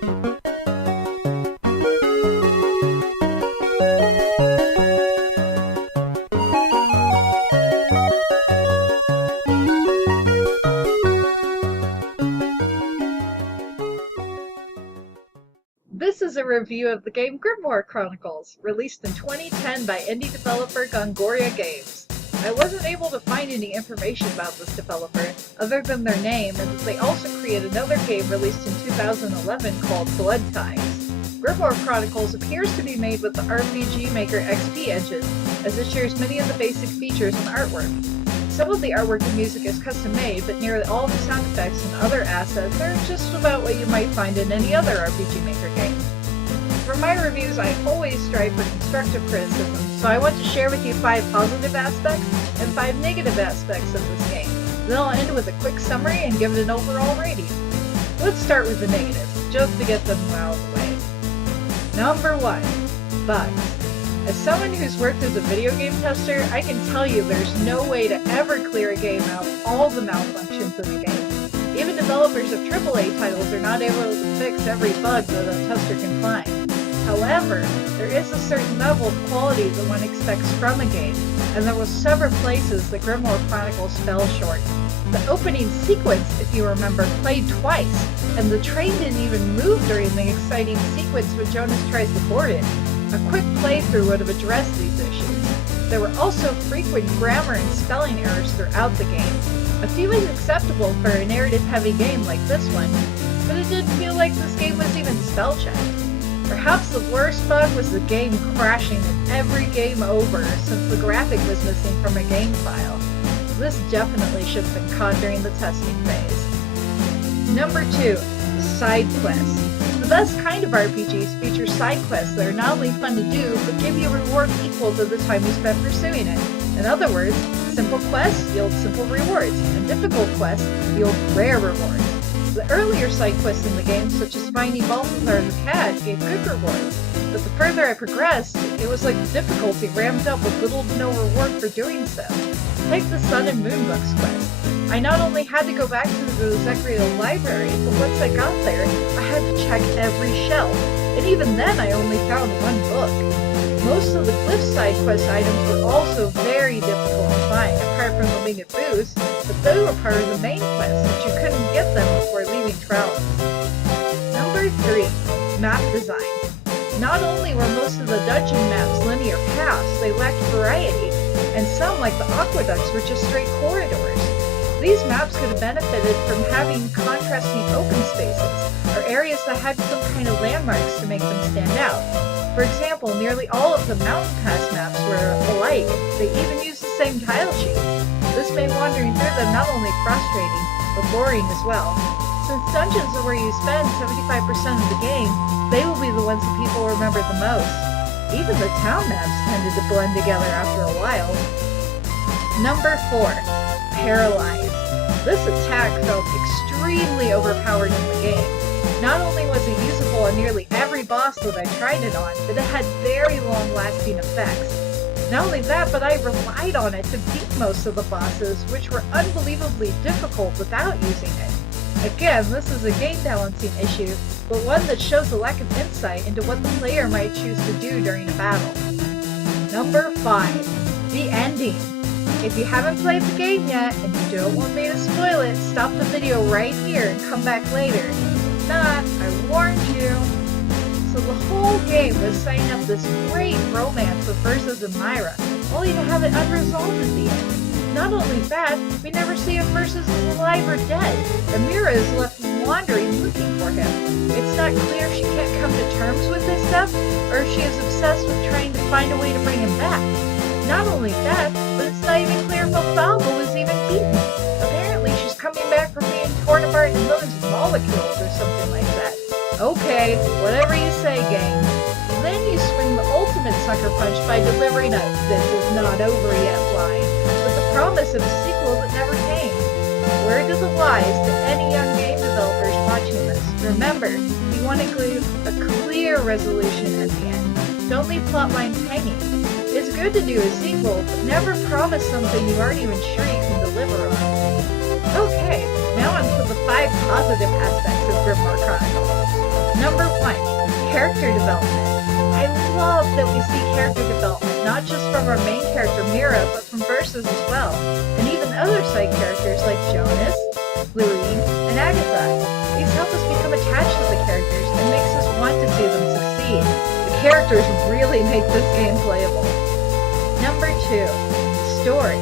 This is a review of the game Grimoire Chronicles, released in 2010 by indie developer Grimoire Games. I wasn't able to find any information about this developer, other than their name, and that they also created another game released in 2011 called Blood Ties. Grimoire Chronicles appears to be made with the RPG Maker XP engine, as it shares many of the basic features and artwork. Some of the artwork and music is custom made, but nearly all the sound effects and other assets are just about what you might find in any other RPG Maker game. For my reviews, I always strive for constructive criticism, so I want to share with you 5 positive aspects and 5 negative aspects of this game. Then I'll end with a quick summary and give it an overall rating. Let's start with the negatives, just to get them out of the way. Number 1. Bugs. As someone who's worked as a video game tester, I can tell you there's no way to ever clear a game out of all the malfunctions in the game. Even developers of AAA titles are not able to fix every bug that a tester can find. However, there is a certain level of quality that one expects from a game, and there were several places that Grimoire Chronicles fell short. The opening sequence, if you remember, played twice, and the train didn't even move during the exciting sequence when Jonas tries to board it. A quick playthrough would have addressed these issues. There were also frequent grammar and spelling errors throughout the game. A few is acceptable for a narrative-heavy game like this one, but it didn't feel like this game was even spell-checked. Perhaps the worst bug was the game crashing in every game over, since the graphic was missing from a game file. This definitely should have been caught during the testing phase. Number 2. Side quests. The best kind of RPGs feature side quests that are not only fun to do, but give you a reward equal to the time you spent pursuing it. In other words, simple quests yield simple rewards, and difficult quests yield rare rewards. The earlier side quests in the game, such as finding Balthazar the cat, gave good rewards, but the further I progressed, it was like the difficulty ramped up with little to no reward for doing so. Take the Sun and Moon books quest. I not only had to go back to the Zekriel library, but once I got there, I had to check every shelf, and even then I only found one book. Most of the cliff side quest items were also very difficult to find, apart from the winged boost, but they were part of the main quest, since you couldn't get them before leaving Trellis. Number 3. Map design. Not only were most of the dungeon maps linear paths, they lacked variety, and some, like the aqueducts, were just straight corridors. These maps could have benefited from having contrasting open spaces, or areas that had some kind of landmarks to make them stand out. For example, nearly all of the mountain pass maps were alike. They even used the same tile sheets. This made wandering through them not only frustrating, but boring as well. Since dungeons are where you spend 75% of the game, they will be the ones that people remember the most. Even the town maps tended to blend together after a while. Number 4. Paralyzed. This attack felt extremely overpowered in the game. Not only was it usable on nearly every boss that I tried it on, but it had very long-lasting effects. Not only that, but I relied on it to beat most of the bosses, which were unbelievably difficult without using it. Again, this is a game balancing issue, but one that shows a lack of insight into what the player might choose to do during a battle. Number 5. The ending. If you haven't played the game yet, and you don't want me to spoil it, stop the video right here and come back later. If not, I warned you. So the whole game was setting up this great romance with Versus and Myra, only to have it unresolved at the end. Not only that, we never see if Versus is alive or dead, and Myra is left wandering looking for him. It's not clear if she can't come to terms with his death, or if she is obsessed with trying to find a way to bring him back. Not only that, but it's not even clear if Alfalfa was even beaten. Apparently she's coming back from being torn apart in millions of molecules or something like that. Okay, whatever you say, gang. Then you swing the ultimate sucker punch by delivering a "this is not over yet" line, with the promise of a sequel that never came. Word to the wise to any young game developers watching this. Remember, you want a clear resolution at the end. Don't leave plot lines hanging. It's good to do a sequel, but never promise something you aren't even sure you can deliver on. Okay, Now on to the 5 positive aspects of Grimoire Chronicles. Number 1, character development. I love that we see character development, not just from our main character Mira, but from Versus as well, and even other side characters like Jonas, Lurine, and Agatha. These help us become attached to the characters and makes us want to see them succeed. The characters really make this game playable. Number 2, story.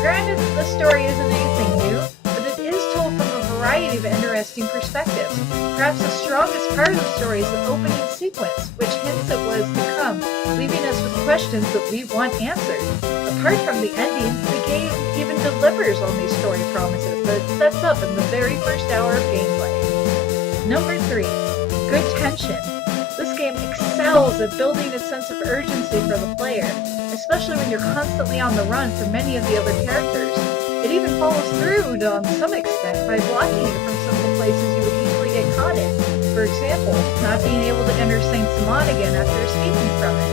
Granted, the story isn't anything new, but it is told from a variety of interesting perspectives. Perhaps the strongest part of the story is the opening sequence, which hints at what is to come, leaving us with questions that we want answered. Apart from the ending, the game even delivers on these story promises that it sets up in the very first hour of gameplay. Number 3, good tension. This game excels at building a sense of urgency for the player, especially when you're constantly on the run from many of the other characters. It even follows through to some extent by blocking you from some of the places you would easily get caught in. For example, not being able to enter Saint Simon again after escaping from it.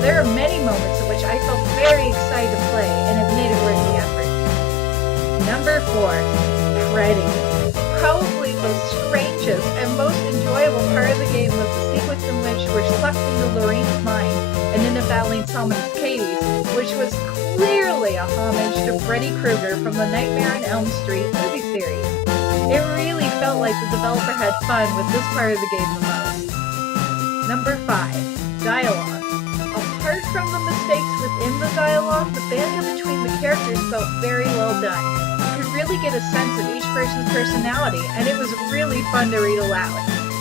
There are many moments in which I felt very excited to play, and it made it worth the effort. Number 4, Freddy. Probably the strangest and most enjoyable part of the game was the sequence in which we're sucked into Lorraine's mind and into battling Salmon's Hades, which was clearly a homage to Freddy Krueger from the Nightmare on Elm Street movie series. It really felt like the developer had fun with this part of the game the most. Number 5, dialogue. Apart from the mistakes within the dialogue, the banter between the characters felt very well done. You could really get a sense of each person's personality, and it was really fun to read aloud.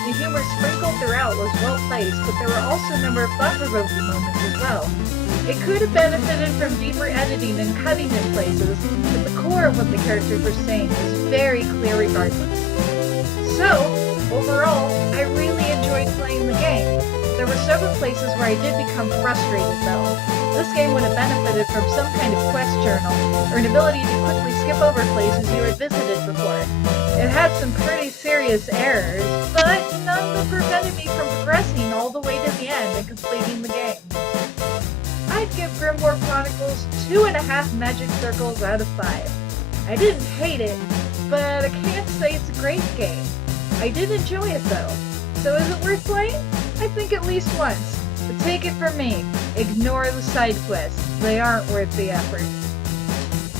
The humor sprinkled throughout was well placed, but there were also a number of thought-provoking moments as well. It could have benefited from deeper editing and cutting in places, but the core of what the characters were saying was very clear regardless. So, overall, I really enjoyed playing the game. There were several places where I did become frustrated though. This game would have benefited from some kind of quest journal, or an ability to quickly skip over places you had visited before. It had some pretty serious errors, but none that prevented me from progressing all the way to the end and completing the game. I'd give Grimoire Chronicles 2.5 magic circles out of 5. I didn't hate it, but I can't say it's a great game. I did enjoy it though. So is it worth playing? I think at least once. But take it from me, ignore the side quests. They aren't worth the effort.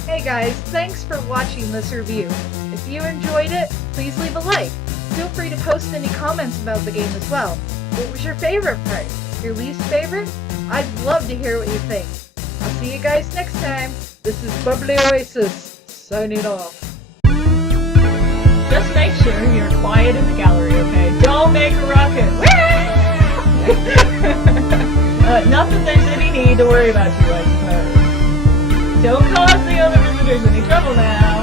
Hey guys, thanks for watching this review. If you enjoyed it, please leave a like. Feel free to post any comments about the game as well. What was your favorite part? Your least favorite? I'd love to hear what you think. I'll see you guys next time. This is Bubbly Oasis, signing off. Just make sure you're quiet in the gallery, okay? Don't make a ruckus. Not that there's any need to worry about you, I suppose. Don't cause the other visitors any trouble now.